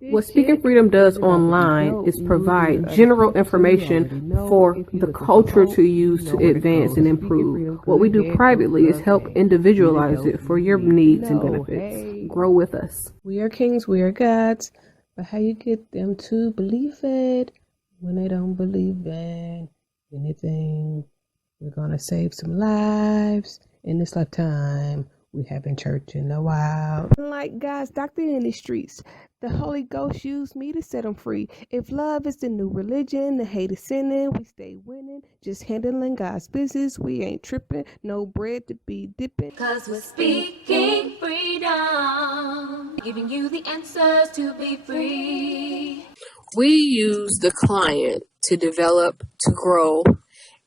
What Speaking Freedom does online is provide general information for the culture to use to advance and improve. What we do privately is help individualize it for your needs and benefits. Grow with us. We are kings, we are gods, but how you get them to believe it when they don't believe in anything? We're gonna save some lives in this lifetime. We haven't church in a while. Like God's doctor in the streets, the Holy Ghost used me to set them free. If love is the new religion, the hate is sinning, we stay winning. Just handling God's business, we ain't tripping. No bread to be dipping. Cause we're speaking freedom, giving you the answers to be free. We use the client to develop, to grow,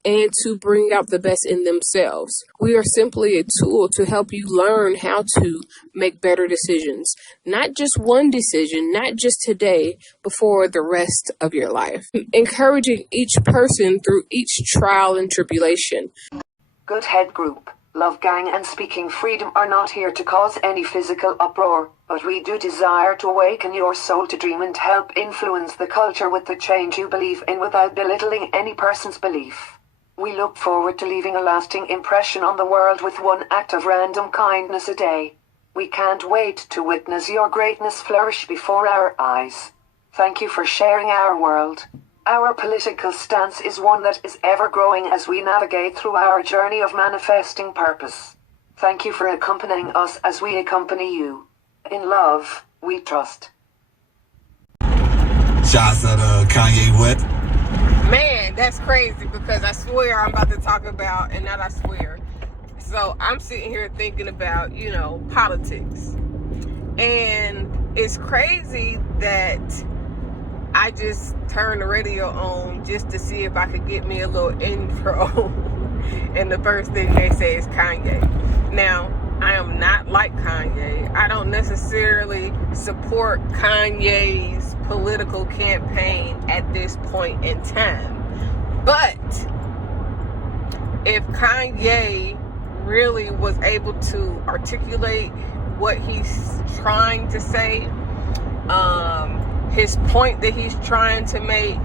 and to bring out the best in themselves. We are simply a tool to help you learn how to make better decisions. Not just one decision, not just today, but for the rest of your life. Encouraging each person through each trial and tribulation. Good Head Group, Love Gang and Speaking Freedom are not here to cause any physical uproar, but we do desire to awaken your soul to dream and help influence the culture with the change you believe in without belittling any person's belief. We look forward to leaving a lasting impression on the world with one act of random kindness a day. We can't wait to witness your greatness flourish before our eyes. Thank you for sharing our world. Our political stance is one that is ever growing as we navigate through our journey of manifesting purpose. Thank you for accompanying us as we accompany you. In love, we trust. Shots at Kanye West. Man, that's crazy because I swear I'm about to talk about, and not I swear. So I'm sitting here thinking about, politics. And it's crazy that I just turned the radio on just to see if I could get me a little intro. And the first thing they say is Kanye. Now, I am not like Kanye. I don't necessarily support Kanye's political campaign at this point in time. But if Kanye really was able to articulate what he's trying to say, his point that he's trying to make,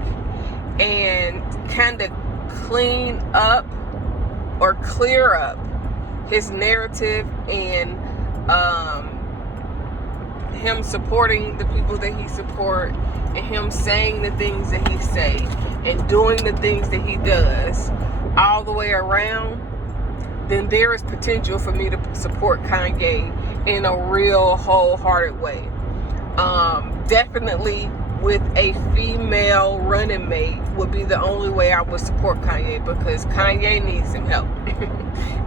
and kind of clean up or clear up his narrative and him supporting the people that he support, and him saying the things that he say and doing the things that he does all the way around, then there is potential for me to support Kanye in a real wholehearted way. Definitely with a female running mate would be the only way I would support Kanye, because Kanye needs some help.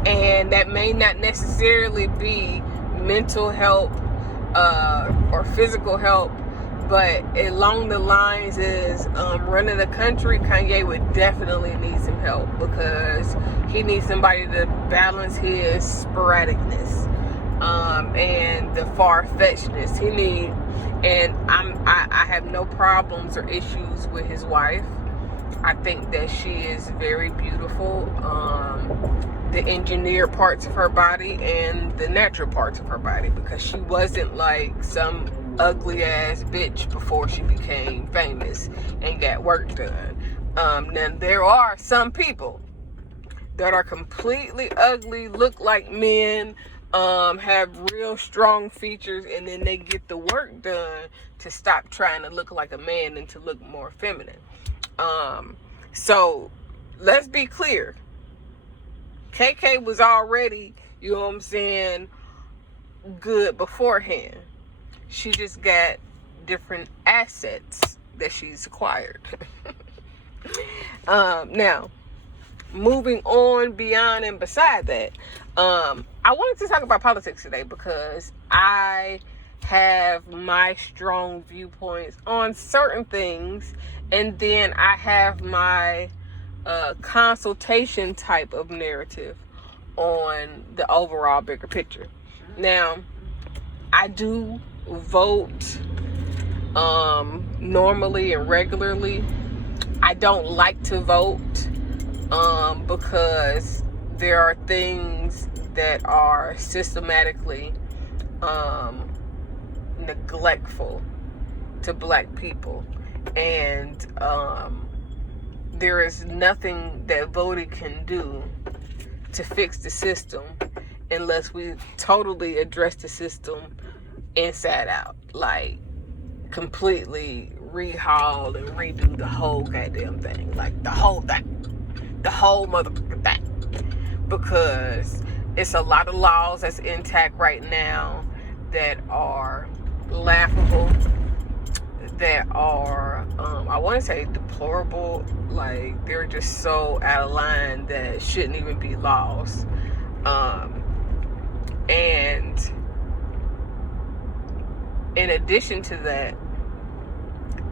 And that may not necessarily be mental help or physical help, but along the lines is running the country, Kanye would definitely need some help, because he needs somebody to balance his sporadicness and the far-fetchedness he needs. And I have no problems or issues with his wife. I think that she is very beautiful. The engineered parts of her body and the natural parts of her body, because she wasn't like some ugly ass bitch before she became famous and got work done. Now there are some people that are completely ugly, look like men, have real strong features, and then they get the work done to stop trying to look like a man and to look more feminine. So let's be clear. KK was already, you know what I'm saying, good beforehand. She just got different assets that she's acquired. Now, moving on beyond and beside that, I wanted to talk about politics today because I have my strong viewpoints on certain things, and then I have my consultation type of narrative on the overall bigger picture. Now, I do vote normally and regularly. I don't like to vote because there are things that are systematically neglectful to black people. And there is nothing that voting can do to fix the system unless we totally address the system inside out. Like, completely rehaul and redo the whole goddamn thing. Like, the whole thing. The whole motherfucking thing. Because it's a lot of laws that's intact right now that are laughable, that are, I want to say deplorable. Like, they're just so out of line that shouldn't even be laws. And in addition to that,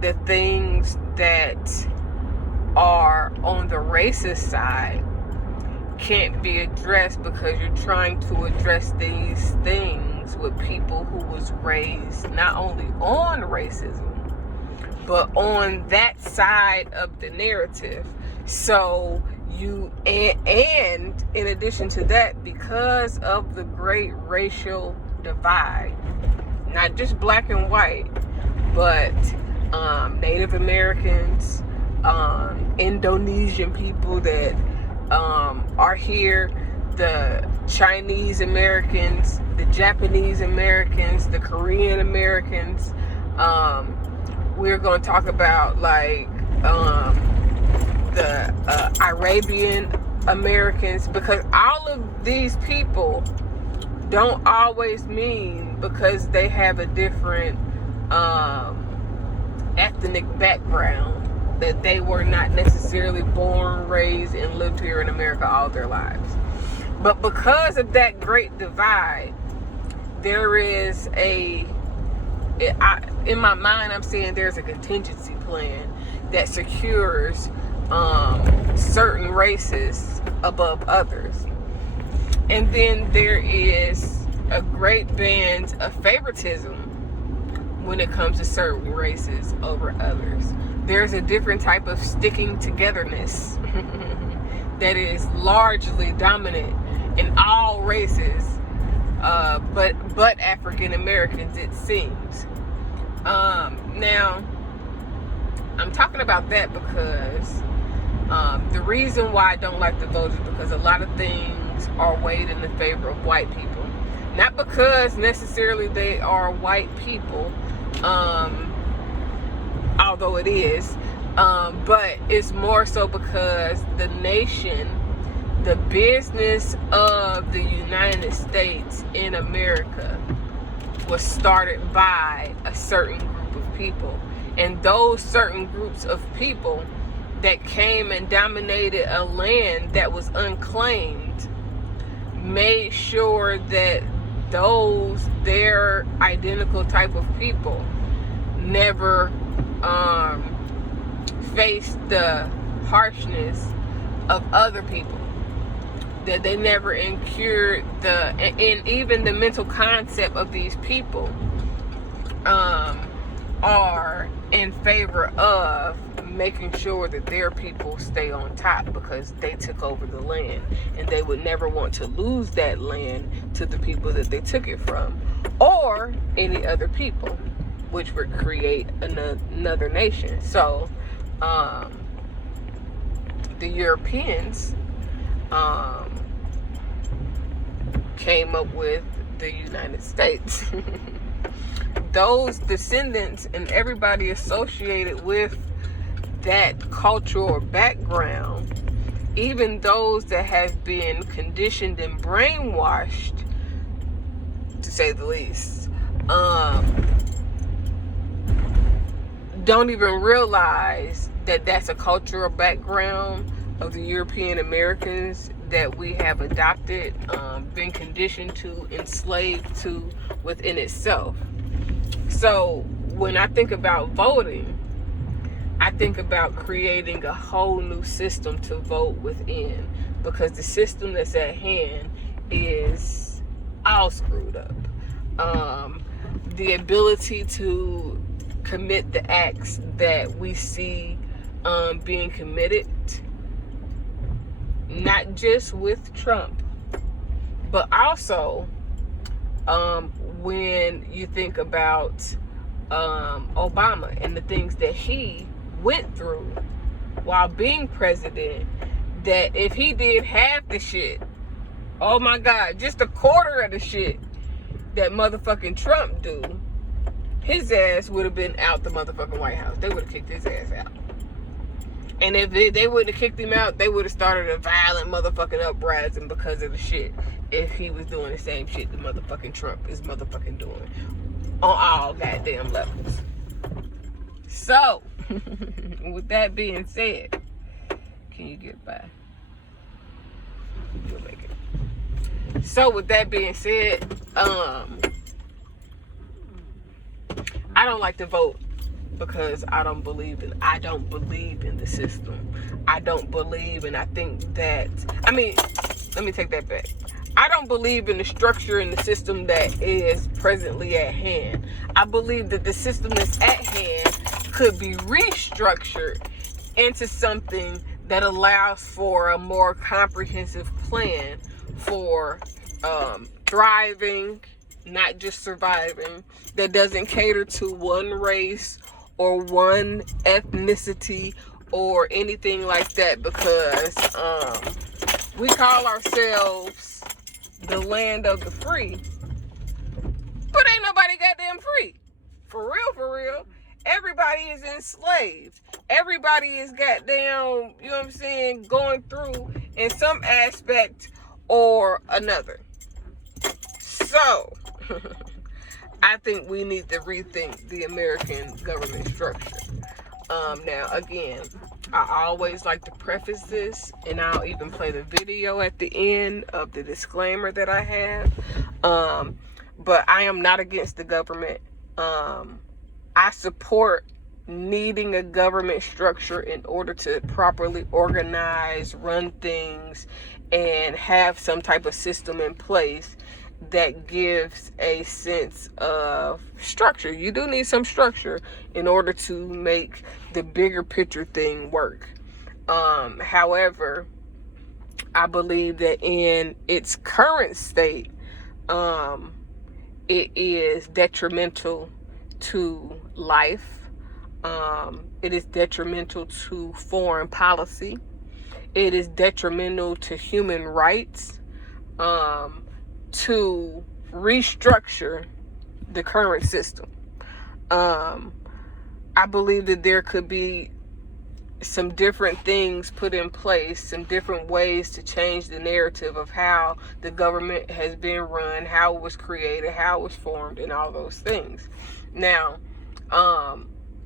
the things that are on the racist side can't be addressed because you're trying to address these things with people who was raised not only on racism, but on that side of the narrative. So you, and in addition to that, because of the great racial divide, not just black and white, but Native Americans, Indonesian people that are here, the Chinese Americans, the Japanese Americans, the Korean Americans. We're going to talk about like the Arabian Americans, because all of these people don't always mean because they have a different ethnic background that they were not necessarily born, raised, and lived here in America all their lives. But because of that great divide, there is in my mind, I'm saying there's a contingency plan that secures certain races above others. And then there is a great band of favoritism when it comes to certain races over others. There's a different type of sticking togetherness that is largely dominant in all races, but African Americans, it seems. Now, I'm talking about that because the reason why I don't like the vote is because a lot of things are weighed in the favor of white people. Not because necessarily they are white people, although it is, but it's more so because the nation, the business of the United States in America was started by a certain group of people. And those certain groups of people that came and dominated a land that was unclaimed made sure that their identical type of people never faced the harshness of other people, that they never incurred and even the mental concept of these people are in favor of making sure that their people stay on top because they took over the land, and they would never want to lose that land to the people that they took it from or any other people, which would create another nation. So the Europeans came up with the United States. Those descendants and everybody associated with that cultural background, even those that have been conditioned and brainwashed, to say the least, don't even realize that that's a cultural background of the European Americans that we have adopted, been conditioned to, enslaved to within itself. So when I think about voting, I think about creating a whole new system to vote within, because the system that's at hand is all screwed up. The ability to commit the acts that we see being committed, not just with Trump, but also when you think about Obama and the things that he went through while being president, that if he did half the shit, oh my God, just a quarter of the shit that motherfucking Trump do, his ass would have been out the motherfucking White House. They would have kicked his ass out. And if they wouldn't have kicked him out, they would have started a violent motherfucking uprising because of the shit. If he was doing the same shit the motherfucking Trump is motherfucking doing on all goddamn levels. So, with that being said, can you get by? You'll make it. So, with that being said, I don't like to vote because I don't believe in the system. I don't believe, and I think that, let me take that back. I don't believe in the structure and the system that is presently at hand. I believe that the system that's at hand could be restructured into something that allows for a more comprehensive plan for thriving, not just surviving, that doesn't cater to one race or one ethnicity or anything like that, because we call ourselves the land of the free, but ain't nobody goddamn free. For real. Everybody is enslaved. Everybody is goddamn, you know what I'm saying, going through in some aspect or another. So, I think we need to rethink the American government structure. Now, again, I always like to preface this, and I'll even play the video at the end of the disclaimer that I have. But I am not against the government. I support needing a government structure in order to properly organize, run things, and have some type of system in place that gives a sense of structure. You do need some structure in order to make the bigger picture thing work. However, I believe that in its current state, it is detrimental to life. It is detrimental to foreign policy. It is detrimental to human rights. To restructure the current system. I believe that there could be some different things put in place, some different ways to change the narrative of how the government has been run, how it was created, how it was formed, and all those things. Now,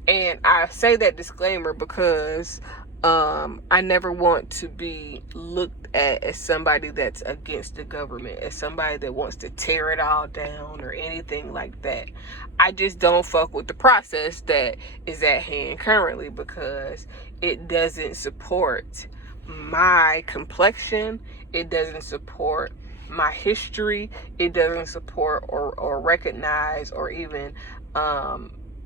and I say that disclaimer because I never want to be looked at as somebody that's against the government, as somebody that wants to tear it all down or anything like that. I just don't fuck with the process that is at hand currently because it doesn't support my complexion. It doesn't support my history. It doesn't support or recognize or even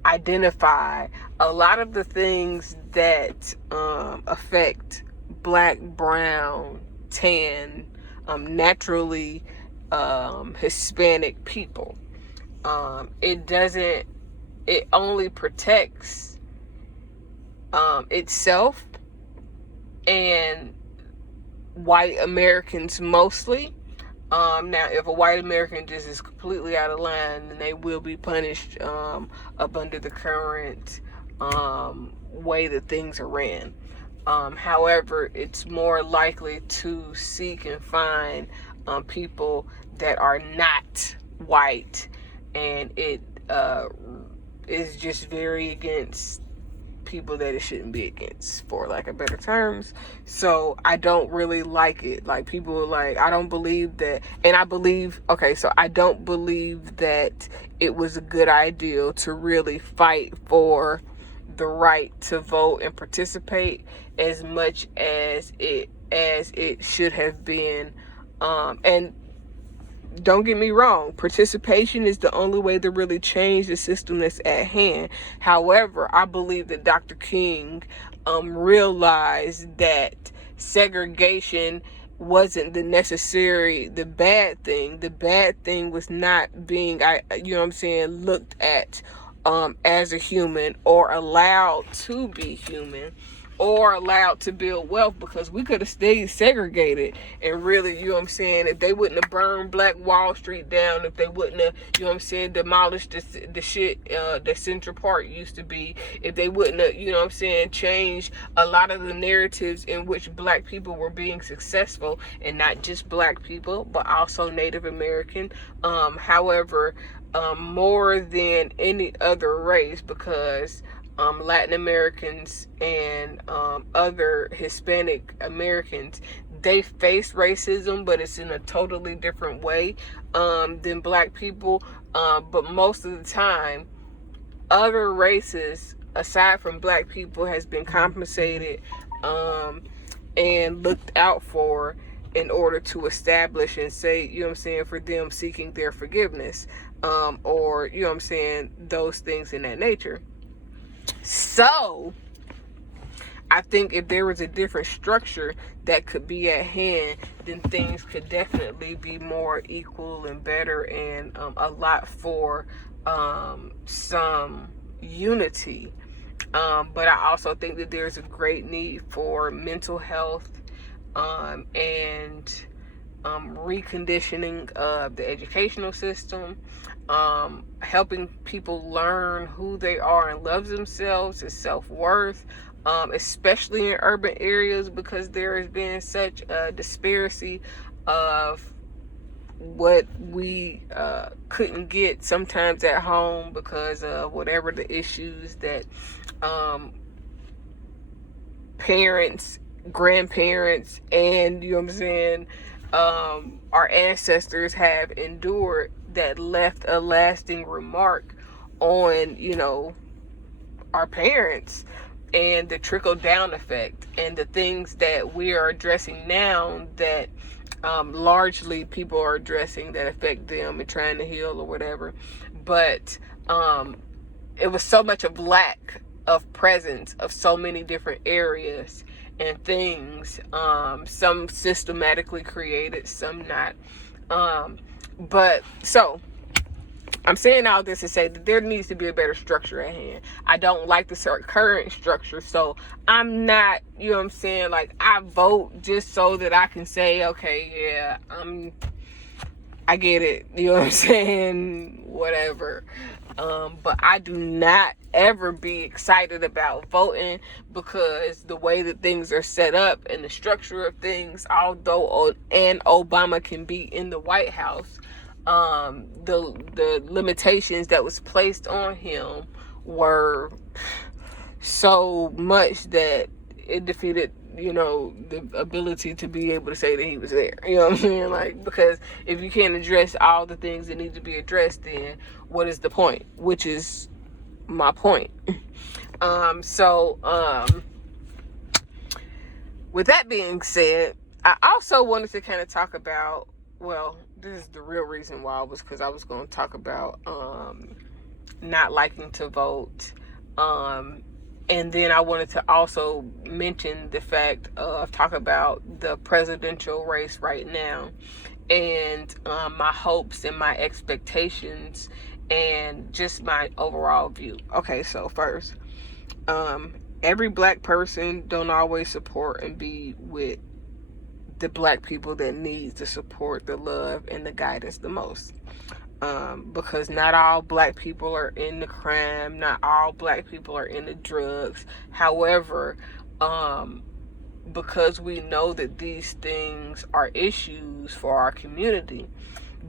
identify a lot of the things that affect black, brown, tan, naturally Hispanic people. It only protects itself and white Americans mostly. Now, if a white American just is completely out of line, then they will be punished up under the current way that things are ran. However, it's more likely to seek and find people that are not white, and it is just very against people that it shouldn't be against, for lack of better terms. So I don't really like it. Like, people are like, I don't believe that, and I believe, okay, so I don't believe that it was a good idea to really fight for the right to vote and participate as much as it should have been. And don't get me wrong, participation is the only way to really change the system that's at hand. However, I believe that Dr. King realized that segregation wasn't the bad thing. The bad thing was not being, looked at as a human, or allowed to be human, or allowed to build wealth, because we could have stayed segregated. And really, you know what I'm saying, if they wouldn't have burned Black Wall Street down, if they wouldn't have, you know what I'm saying, demolished the shit that Central Park used to be, if they wouldn't have, you know what I'm saying, changed a lot of the narratives in which Black people were being successful, and not just Black people, but also Native American, however, more than any other race, because Latin Americans and other Hispanic Americans, they face racism, but it's in a totally different way than Black people. But most of the time, other races aside from Black people has been compensated and looked out for in order to establish and say, you know what I'm saying, for them seeking their forgiveness, or, you know what I'm saying, those things in that nature. So I think if there was a different structure that could be at hand, then things could definitely be more equal and better, and a lot for some unity. But I also think that there's a great need for mental health and reconditioning of the educational system, helping people learn who they are and love themselves and self-worth, especially in urban areas, because there has been such a disparity of what we couldn't get sometimes at home because of whatever the issues that parents, grandparents, and, you know what I'm saying, our ancestors have endured, that left a lasting remark on, you know, our parents, and the trickle down effect, and the things that we are addressing now that largely people are addressing that affect them and trying to heal or whatever. But it was so much of lack of presence of so many different areas and things, some systematically created, some not. But so I'm saying all this to say that there needs to be a better structure at hand. I don't like the current structure, so I'm not, you know what I'm saying, like, I vote just so that I can say, okay, yeah, I get it, you know what I'm saying, whatever. But I do not ever be excited about voting, because the way that things are set up and the structure of things, although Obama can be in the White House, the limitations that was placed on him were so much that it defeated, you know, the ability to be able to say that he was there. You know what I'm saying? Like, because if you can't address all the things that need to be addressed, then what is the point? Which is my point. With that being said, I also wanted to kind of talk about, well, this is the real reason why, was because I was going to talk about not liking to vote. And then I wanted to also mention the fact of talk about the presidential race right now, and my hopes and my expectations, and just my overall view. Okay, so first, every Black person don't always support and be with the Black people that needs the support, the love, and the guidance the most. Because not all Black people are in the crime, not all Black people are in the drugs. However, because we know that these things are issues for our community,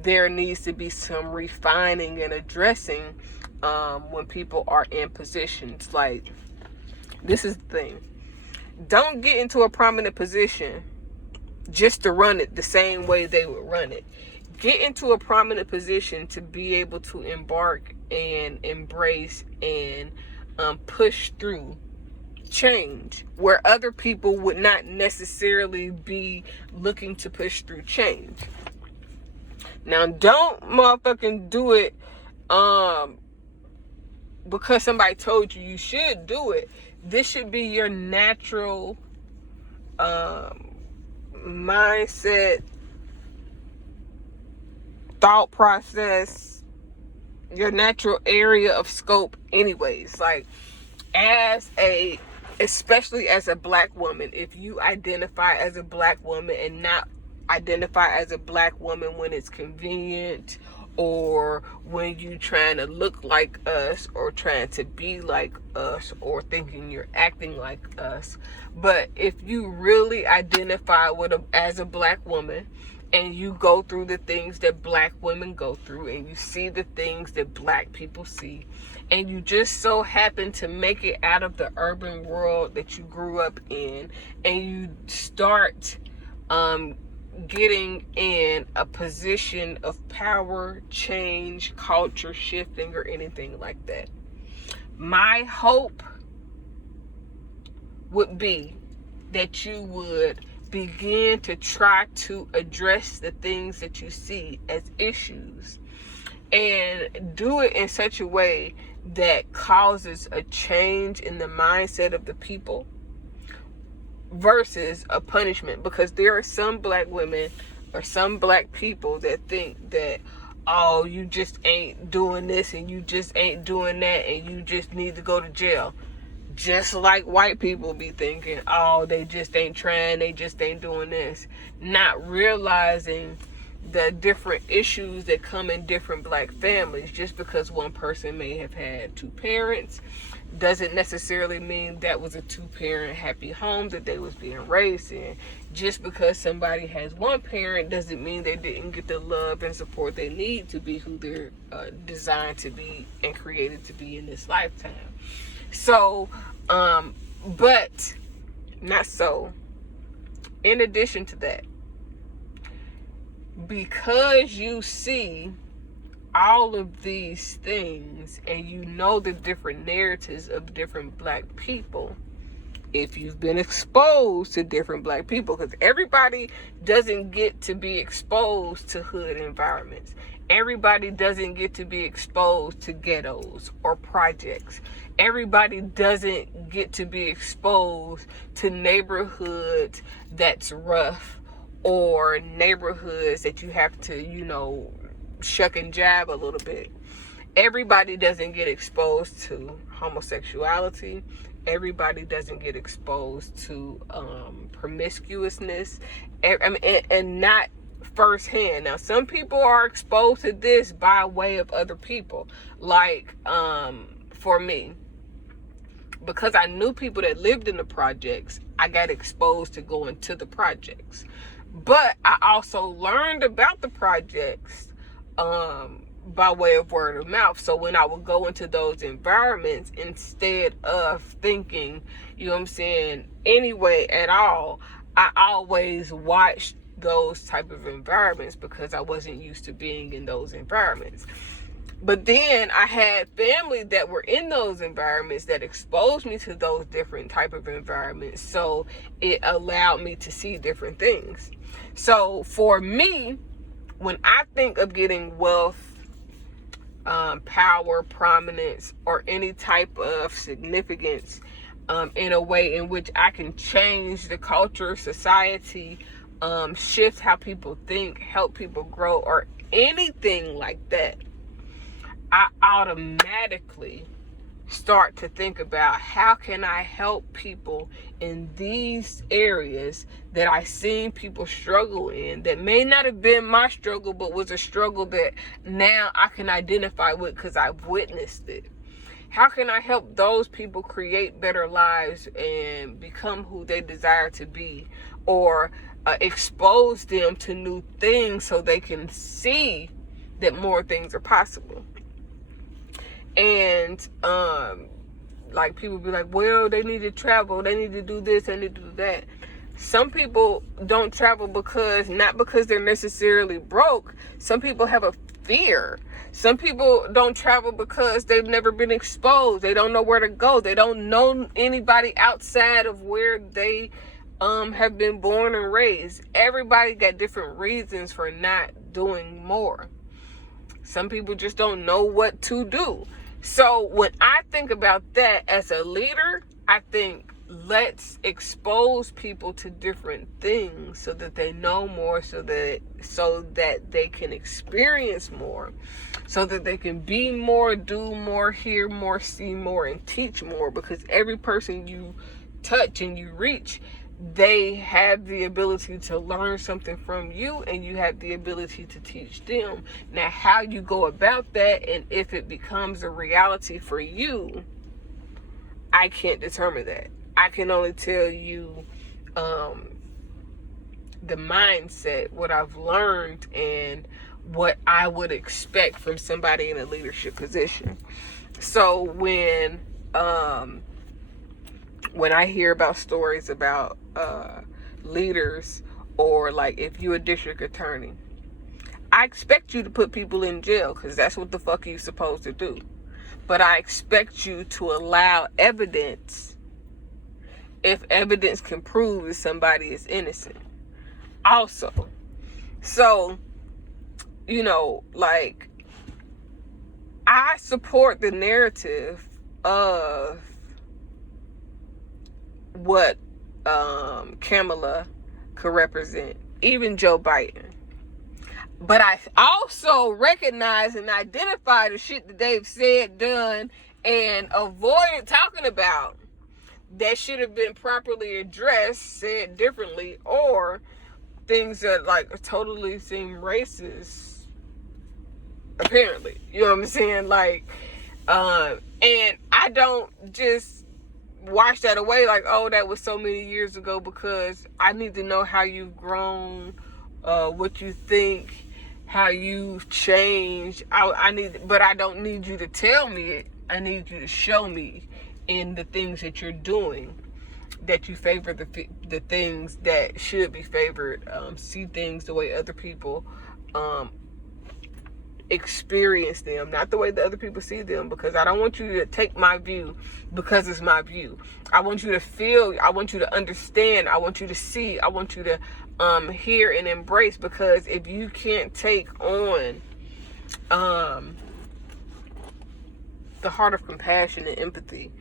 there needs to be some refining and addressing when people are in positions. Like, this is the thing. Don't get into a prominent position just to run it the same way they would run it. Get into a prominent position to be able to embark and embrace and push through change where other people would not necessarily be looking to push through change. Now, don't motherfucking do it because somebody told you should do it. This should be your natural mindset, thought process, your natural area of scope anyways. Like, especially as a black woman, if you identify as a black woman and not identify as a black woman when it's convenient, or when you trying to look like us, or trying to be like us, or thinking you're acting like us, but if you really identify as a black woman, and you go through the things that black women go through, and you see the things that black people see, and you just so happen to make it out of the urban world that you grew up in, and you start getting in a position of power, change, culture shifting, or anything like that, my hope would be that you would begin to try to address the things that you see as issues, and do it in such a way that causes a change in the mindset of the people versus a punishment. Because there are some black women or some black people that think that, oh, you just ain't doing this and you just ain't doing that and you just need to go to jail. Just like white people be thinking, oh, they just ain't trying, they just ain't doing this. Not realizing the different issues that come in different black families. Just because one person may have had two parents doesn't necessarily mean that was a two-parent happy home that they was being raised in. Just because somebody has one parent doesn't mean they didn't get the love and support they need to be who they're designed to be and created to be in this lifetime. So, but not so. In addition to that, because you see all of these things and you know the different narratives of different black people, if you've been exposed to different black people, because everybody doesn't get to be exposed to hood environments. Everybody doesn't get to be exposed to ghettos or projects. Everybody doesn't get to be exposed to neighborhoods that's rough, or neighborhoods that you have to, shuck and jab a little bit. Everybody doesn't get exposed to homosexuality. Everybody doesn't get exposed to promiscuousness, and not firsthand. Now, some people are exposed to this by way of other people. Like, for me, because I knew people that lived in the projects, I got exposed to going to the projects. But I also learned about the projects by way of word of mouth. So when I would go into those environments, instead of thinking, anyway at all, I always watched those type of environments because I wasn't used to being in those environments. But then I had family that were in those environments that exposed me to those different type of environments. So it allowed me to see different things. So for me, when I think of getting wealth, power, prominence, or any type of significance in a way in which I can change the culture, society, shift how people think, help people grow, or anything like that, I automatically start to think about how can I help people in these areas that I seen people struggle in, that may not have been my struggle, but was a struggle that now I can identify with because I've witnessed it. How can I help those people create better lives and become who they desire to be, or expose them to new things so they can see that more things are possible? And like, people be like, well, they need to travel, they need to do this, they need to do that. Some people don't travel not because they're necessarily broke. Some people have a fear. Some people don't travel because they've never been exposed. They don't know where to go. They don't know anybody outside of where they have been born and raised. Everybody got different reasons for not doing more. Some people just don't know what to do. So when I think about that as a leader, I think let's expose people to different things so that they know more, so that they can experience more, so that they can be more, do more, hear more, see more, and teach more. Because every person you touch and you reach, they have the ability to learn something from you, and you have the ability to teach them. Now, how you go about that, and if it becomes a reality for you, I can't determine that. I can only tell you the mindset, what I've learned, and what I would expect from somebody in a leadership position. So when I hear about stories about leaders, or like if you're a district attorney, I expect you to put people in jail because that's what the fuck you're supposed to do. But I expect you to allow evidence if evidence can prove that somebody is innocent also. So, like, I support the narrative of what Kamala could represent, even Joe Biden. But I also recognize and identify the shit that they've said, done, and avoided talking about that should have been properly addressed, said differently, or things that like totally seem racist, apparently. You know what I'm saying? Like, and I don't just wash that away like, oh, that was so many years ago, because I need to know how you've grown, what you think, how you've changed. But I don't need you to tell me it. I need you to show me in the things that you're doing that you favor the things that should be favored. See things the way other people experience them, not the way that other people see them, because I don't want you to take my view because it's my view. I want you to feel, I want you to understand, I want you to see, I want you to hear and embrace. Because if you can't take on the heart of compassion and empathy,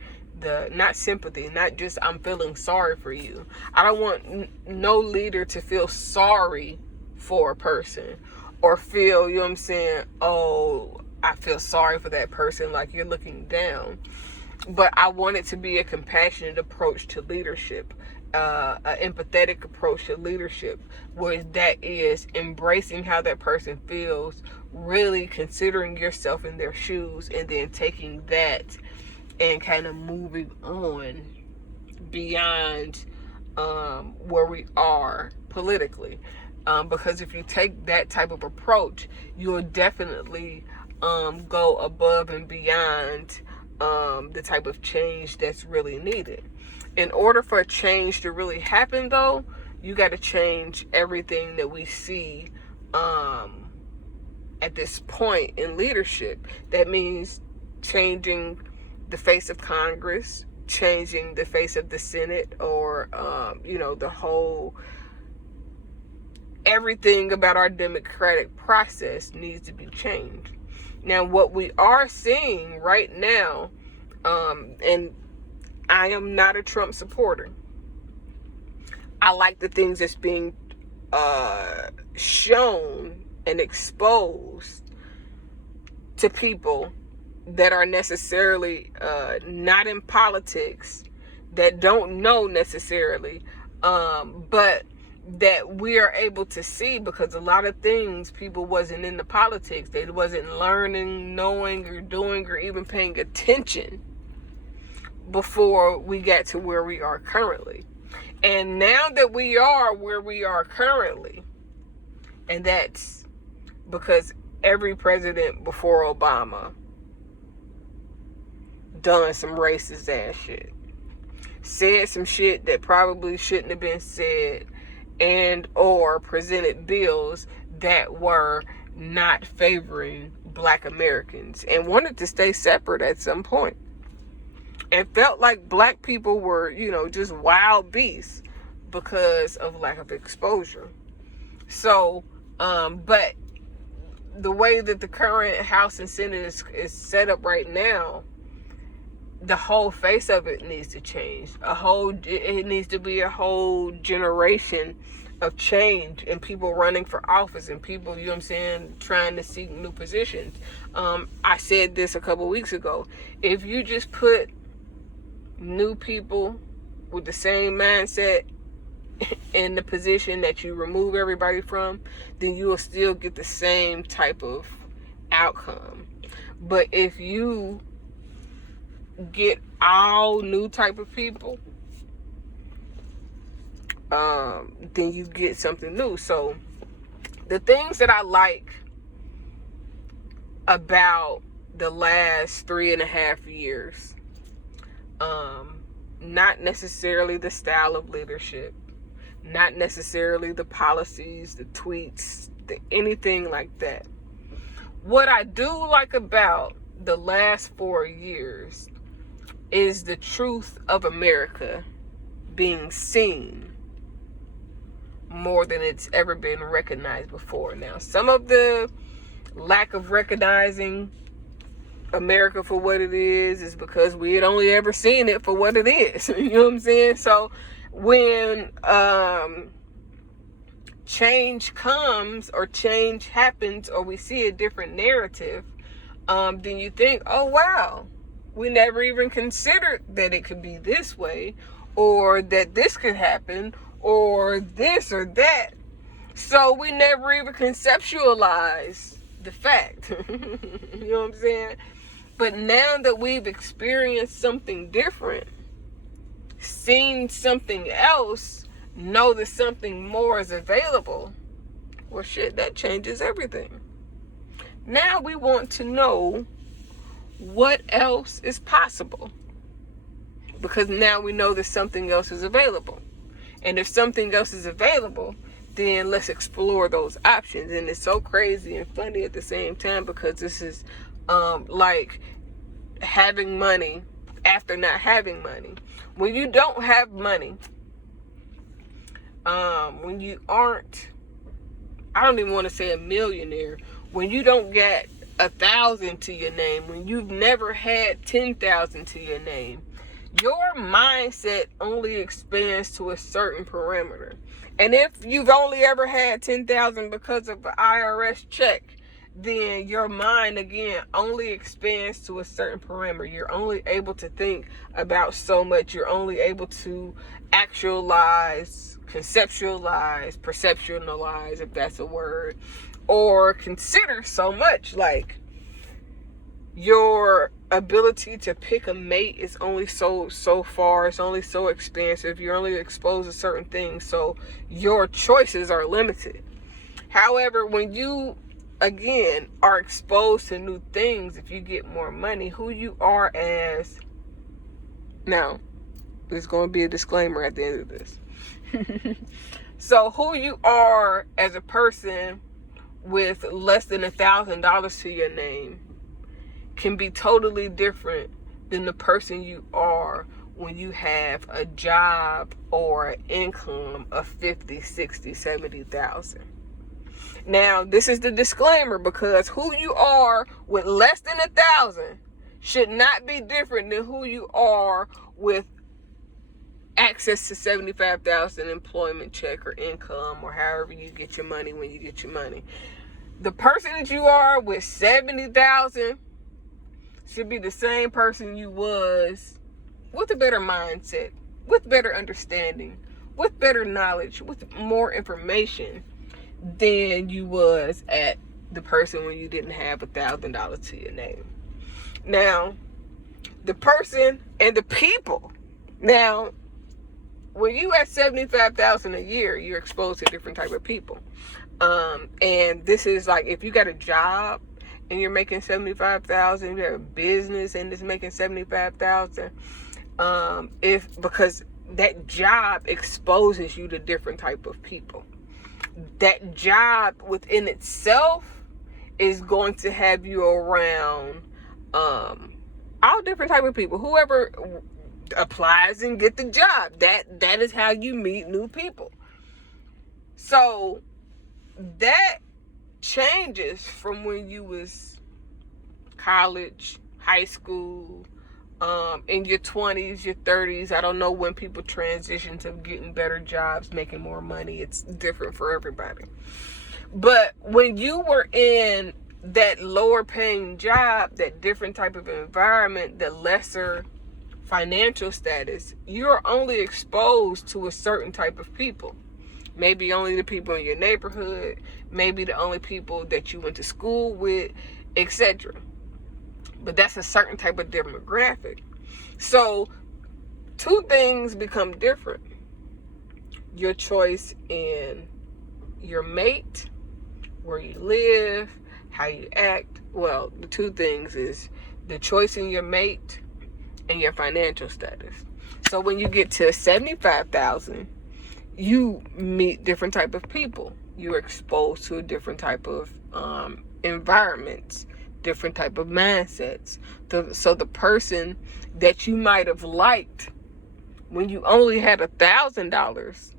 not sympathy, not just I'm feeling sorry for you. I don't want no leader to feel sorry for a person, or feel, you know what I'm saying, oh, I feel sorry for that person, like you're looking down. But I want it to be a compassionate approach to leadership, an empathetic approach to leadership, where that is embracing how that person feels, really considering yourself in their shoes, and then taking that and kind of moving on beyond where we are politically. Because if you take that type of approach, you'll definitely go above and beyond the type of change that's really needed. In order for a change to really happen, though, you got to change everything that we see at this point in leadership. That means changing the face of Congress, changing the face of the Senate, or the whole, everything about our democratic process needs to be changed. Now, what we are seeing right now, and I am not a Trump supporter. I like the things that's being shown and exposed to people that are necessarily not in politics, that don't know necessarily, but that we are able to see, because a lot of things people wasn't into politics. They wasn't learning, knowing, or doing, or even paying attention before we got to where we are currently. And now that we are where we are currently, and that's because every president before Obama done some racist ass shit, said some shit that probably shouldn't have been said, and or presented bills that were not favoring Black Americans, and wanted to stay separate at some point, and felt like Black people were, just wild beasts because of lack of exposure. So, but the way that the current House and Senate is set up right now, the whole face of it needs to change. It needs to be a whole generation of change, and people running for office, and people, you know what I'm saying, trying to seek new positions. I said this a couple weeks ago. If you just put new people with the same mindset in the position that you remove everybody from, then you will still get the same type of outcome. But if you get all new type of people, then you get something new. So the things that I like about the last 3.5 years, not necessarily the style of leadership, not necessarily the policies, the tweets, anything like that. What I do like about the last 4 years is the truth of America being seen more than it's ever been recognized before. Now, some of the lack of recognizing America for what it is because we had only ever seen it for what it is. You know what I'm saying? So when change comes or change happens or we see a different narrative, then you think, oh wow, we never even considered that it could be this way, or that this could happen, or this or that. So we never even conceptualized the fact. You know what I'm saying? But now that we've experienced something different, seen something else, know that something more is available, well shit, that changes everything. Now we want to know what else is possible, because now we know that something else is available. And if something else is available, then let's explore those options. And it's so crazy and funny at the same time, because this is like having money after not having money. When you don't have money, when you aren't, I don't even want to say a millionaire, when you don't get 1,000 to your name, when you've never had 10,000 to your name, your mindset only expands to a certain parameter. And if you've only ever had 10,000 because of an IRS check, then your mind again only expands to a certain parameter. You're only able to think about so much. You're only able to actualize, conceptualize, perceptualize, if that's a word, or consider so much. Like, your ability to pick a mate is only so far. It's only so expansive. You're only exposed to certain things, so your choices are limited. However, when you again are exposed to new things, if you get more money, who you are as, now there's going to be a disclaimer at the end of this. So who you are as a person with less than $1,000 to your name can be totally different than the person you are when you have a job or an income of 50, 60, 70,000. Now, this is the disclaimer, because who you are with less than 1,000 should not be different than who you are with access to 75,000 employment check or income, or however you get your money when you get your money. The person that you are with 70,000 should be the same person you was with a better mindset, with better understanding, with better knowledge, with more information than you was at the person when you didn't have $1,000 to your name. Now, the person and the people. Now, when you at 75,000 a year, you're exposed to different type of people. And this is like, if you got a job and you're making 75,000, you have a business and it's making 75,000, because that job exposes you to different type of people. That job within itself is going to have you around all different type of people. Whoever applies and get the job, that is how you meet new people. So that changes from when you was college, high school, in your 20s, your 30s. I don't know when people transition to getting better jobs, making more money. It's different for everybody. But when you were in that lower paying job, that different type of environment, the lesser financial status, you're only exposed to a certain type of people. Maybe only the people in your neighborhood, maybe the only people that you went to school with, etc. But that's a certain type of demographic. So two things become different. Your choice in your mate, where you live, how you act. Well, the two things is the choice in your mate and your financial status. So when you get to 75,000, you meet different type of people. You're exposed to a different type of environments, different type of mindsets. So the person that you might have liked when you only had $1,000,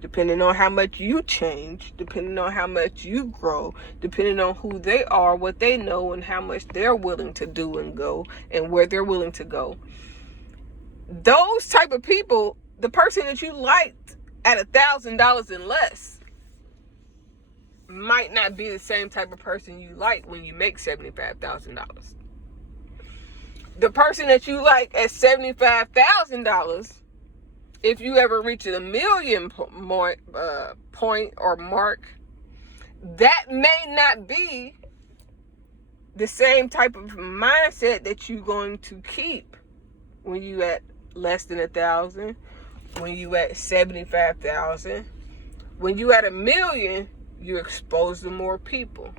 depending on how much you change, depending on how much you grow, depending on who they are, what they know, and how much they're willing to do and go, and where they're willing to go. Those type of people, the person that you liked at $1,000 and less, might not be the same type of person you like when you make $75,000. The person that you like at $75,000, if you ever reach a million point or mark, that may not be the same type of mindset that you're going to keep when you at less than 1,000, when you at 75,000. When you at $1 million, you're exposed to more people.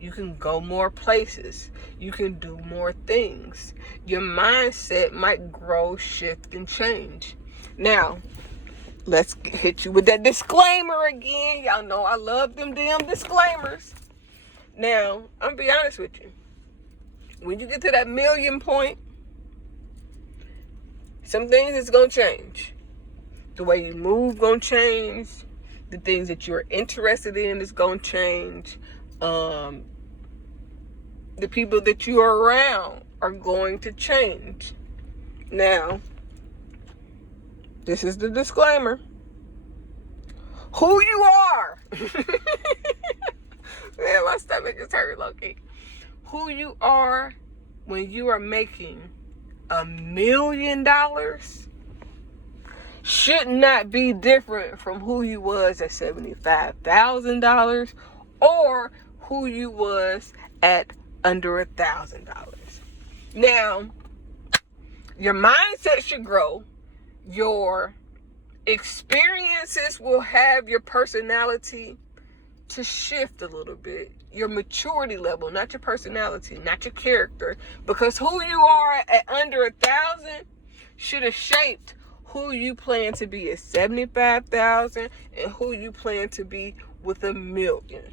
You can go more places. You can do more things. Your mindset might grow, shift, and change. Now, let's hit you with that disclaimer again. Y'all know I love them damn disclaimers. Now, I'm gonna be honest with you. When you get to that million point, some things is gonna change. The way you move gonna change. The things that you're interested in is gonna change. The people that you are around are going to change. Now, this is the disclaimer. Who you are. Man, my stomach is hurt, low-key. Who you are when you are making $1 million should not be different from who you was at $75,000 or who you was at under $1,000. Now, your mindset should grow. Your experiences will have your personality to shift a little bit. Your maturity level, not your personality, not your character. Because who you are at under 1,000 should have shaped who you plan to be at 75,000 and who you plan to be with $1 million.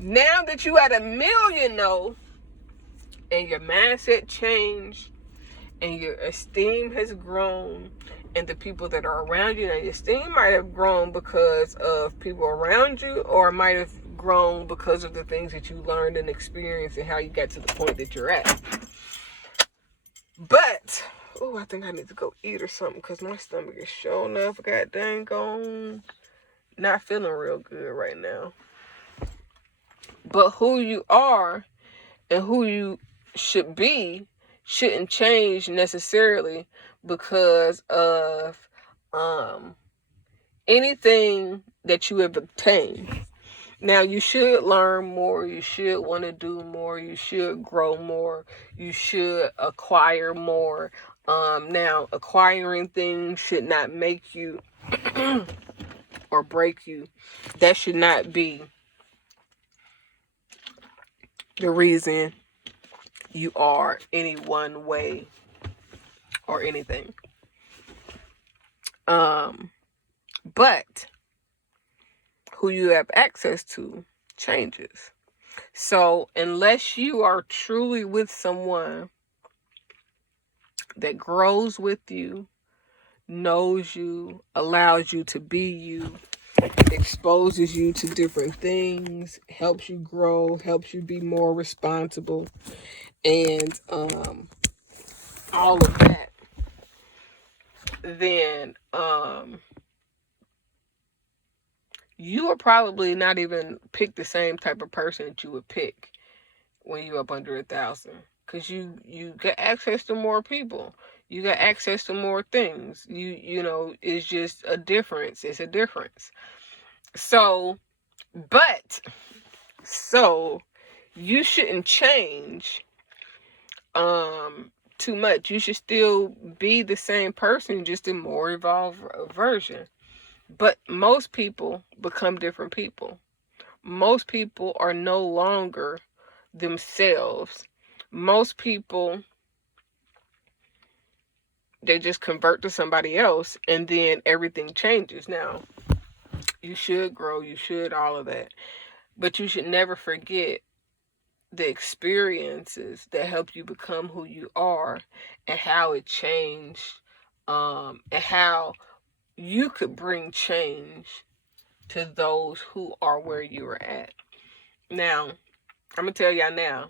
Now that you at $1 million though, and your mindset changed, and your esteem has grown, and the people that are around you, and your esteem might have grown because of people around you, or it might have grown because of the things that you learned and experienced and how you got to the point that you're at. But, I think I need to go eat or something because my stomach is showing up. God dang gone. Not feeling real good right now. But who you are and who you should be shouldn't change necessarily because of anything that you have obtained. Now, you should learn more. You should want to do more. You should grow more. You should acquire more. Now, acquiring things should not make you or break you. That should not be the reason you are any one way or anything. But who you have access to changes. So unless you are truly with someone that grows with you, knows you, allows you to be you, exposes you to different things, helps you grow, helps you be more responsible, and all of that, then you will probably not even pick the same type of person that you would pick when you're up under 1,000, because you get access to more people, you got access to more things. You know, it's just a difference. It's a difference. So, but so you shouldn't change too much. You should still be the same person, just a more evolved version. But most people become different people. Most people are no longer themselves. Most people, they just convert to somebody else, and then everything changes. Now, you should grow, you should all of that, but you should never forget the experiences that help you become who you are, and how it changed, and how you could bring change to those who are where you are at. Now, I'm gonna tell y'all now,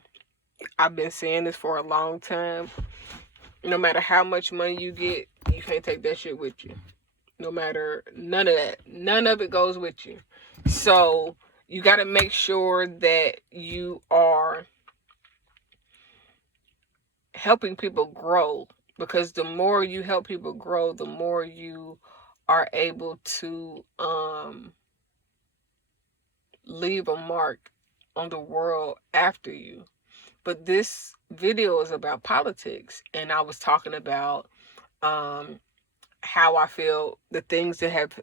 I've been saying this for a long time. No matter how much money you get, you can't take that shit with you. No matter, none of that. None of it goes with you. So you got to make sure that you are helping people grow, because the more you help people grow, the more you are able to leave a mark on the world after you. But this video is about politics, and I was talking about how I feel the things that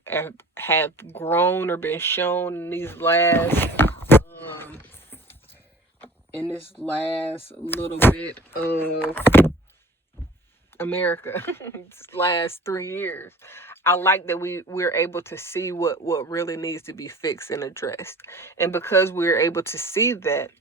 have grown or been shown in these last in this last little bit of America, this last 3 years. I like that we're able to see what really needs to be fixed and addressed. And because we're able to see that,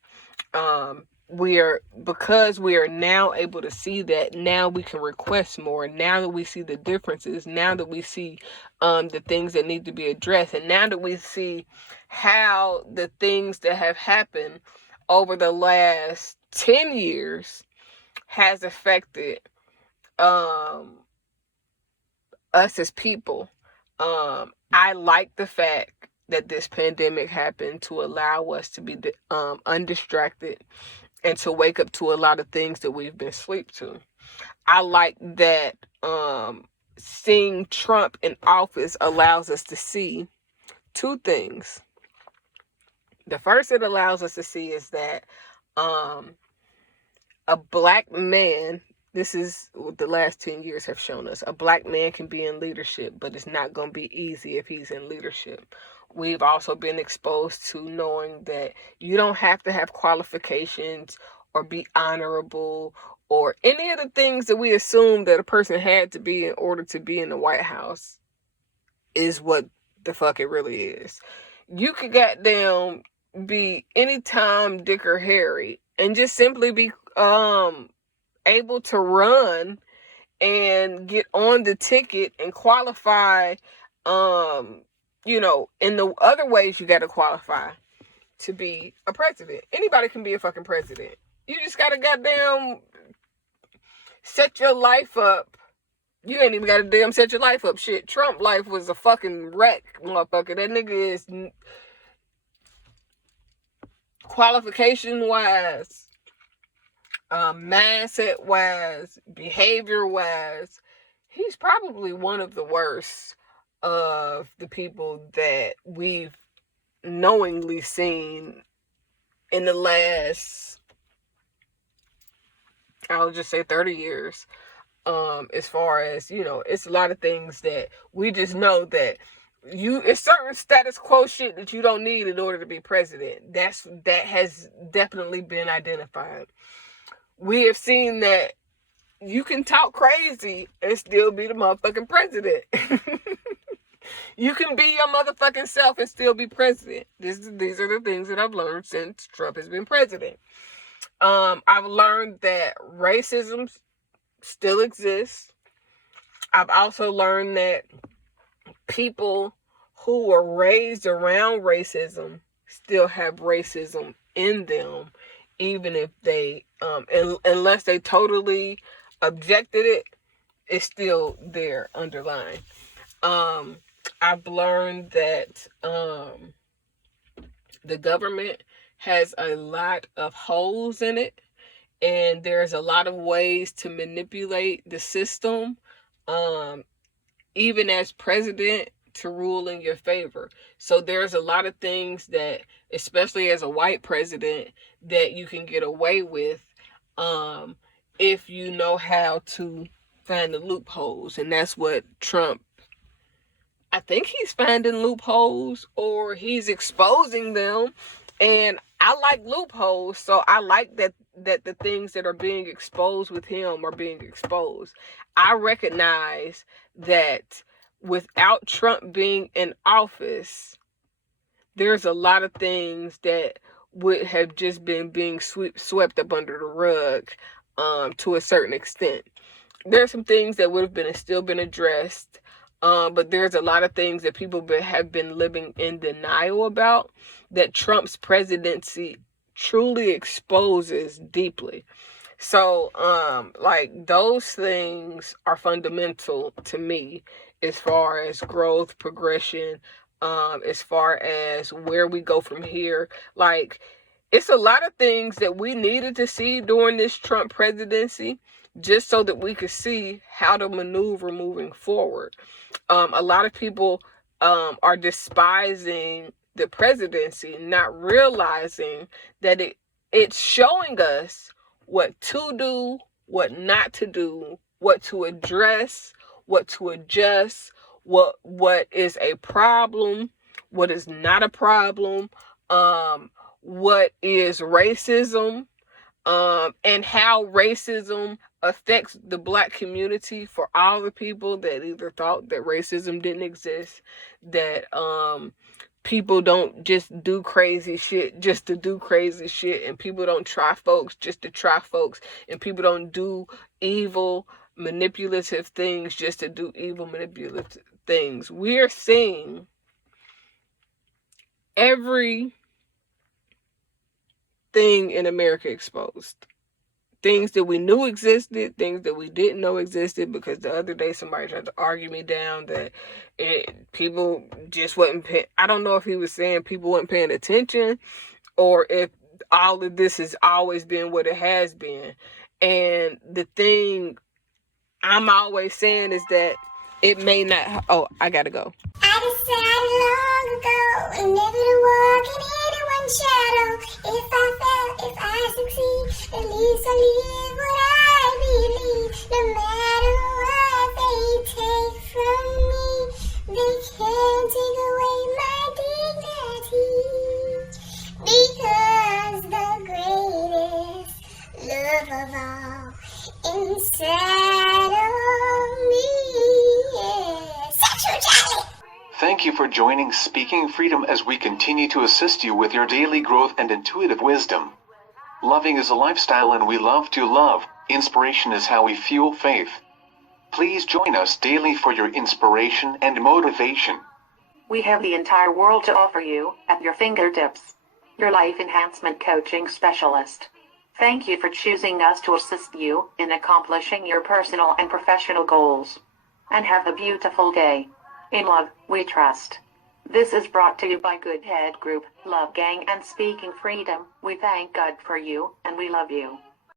because we are now able to see that, now we can request more. Now that we see the differences, now that we see the things that need to be addressed, and now that we see how the things that have happened over the last 10 years has affected us as people. I like the fact that this pandemic happened to allow us to be undistracted and to wake up to a lot of things that we've been asleep to. I like that seeing Trump in office allows us to see two things. The first it allows us to see is that a black man, this is what the last 10 years have shown us, a black man can be in leadership, but it's not going to be easy if he's in leadership. We've also been exposed to knowing that you don't have to have qualifications or be honorable or any of the things that we assumed that a person had to be in order to be in the White House is what the fuck it really is. You could goddamn be any Tom, Dick, or Harry and just simply be able to run and get on the ticket and qualify. You know, in the other ways you got to qualify to be a president. Anybody can be a fucking president. You just got to goddamn set your life up. You ain't even got to damn set your life up. Shit, Trump life was a fucking wreck, motherfucker. That nigga is qualification wise, mindset wise, behavior wise, he's probably one of the worst of the people that we've knowingly seen in the last, I'll just say 30 years. As far as, you know, it's a lot of things that we just know that it's certain status quo shit that you don't need in order to be president. That has definitely been identified. We have seen that you can talk crazy and still be the motherfucking president. You can be your motherfucking self and still be president. These are the things that I've learned since Trump has been president. I've learned that racism still exists. I've also learned that people who were raised around racism still have racism in them, even if they, unless they totally objected it, it's still there underlying. I've learned that the government has a lot of holes in it, and there's a lot of ways to manipulate the system, even as president, to rule in your favor. So there's a lot of things that, especially as a white president, that you can get away with if you know how to find the loopholes. And that's what Trump, I think he's finding loopholes, or he's exposing them. And I like loopholes, so I like that the things that are being exposed with him are being exposed. I recognize that without Trump being in office, there's a lot of things that would have just been being swept up under the rug to a certain extent. There's some things that would have been still been addressed, but there's a lot of things that people have been living in denial about, that Trump's presidency truly exposes deeply. So, like, those things are fundamental to me as far as growth, progression, as far as where we go from here. Like, it's a lot of things that we needed to see during this Trump presidency, just so that we could see how to maneuver moving forward. A lot of people are despising the presidency, not realizing that it's showing us what to do, what not to do, what to address, what to adjust, what is a problem, what is not a problem, what is racism, and how racism affects the Black community, for all the people that either thought that racism didn't exist, that people don't just do crazy shit just to do crazy shit, and people don't try folks just to try folks, and people don't do evil, manipulative things just to do evil, manipulative things. We're seeing every thing in America exposed. Things that we knew existed, things that we didn't know existed, because the other day somebody tried to argue me down that people just wasn't paying. I don't know if he was saying people weren't paying attention, or if all of this has always been what it has been. And the thing I'm always saying is that it may not. Oh, I gotta go. I decided long ago never to walk in anyone's shadow. If I fail, if I succeed, at least I live what I believe. No matter what they take from me, they can't take away my dignity. Because the greatest love of all inside of me is sexual joy. Thank you for joining Speaking Freedom as we continue to assist you with your daily growth and intuitive wisdom. Loving is a lifestyle, and we love to love. Inspiration is how we fuel faith. Please join us daily for your inspiration and motivation. We have the entire world to offer you at your fingertips. Your life enhancement coaching specialist. Thank you for choosing us to assist you in accomplishing your personal and professional goals. And have a beautiful day. In love, we trust. This is brought to you by Good Head Group, Love Gang, and Speaking Freedom. We thank God for you, and we love you.